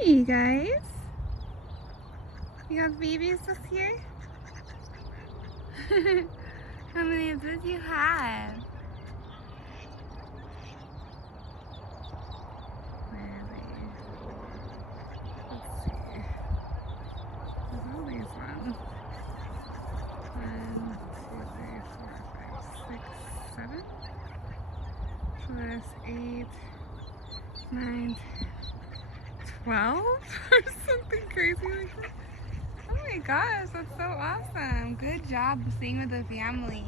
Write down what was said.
Hey guys, you have babies this year? How many of those you have? Where are they? Let's see. There's all these ones. 1, 2, 3, 4, 5, 6, 7. So that's 8, 9, 12 or something crazy like that. Oh my gosh, that's so awesome. Good job staying with the family.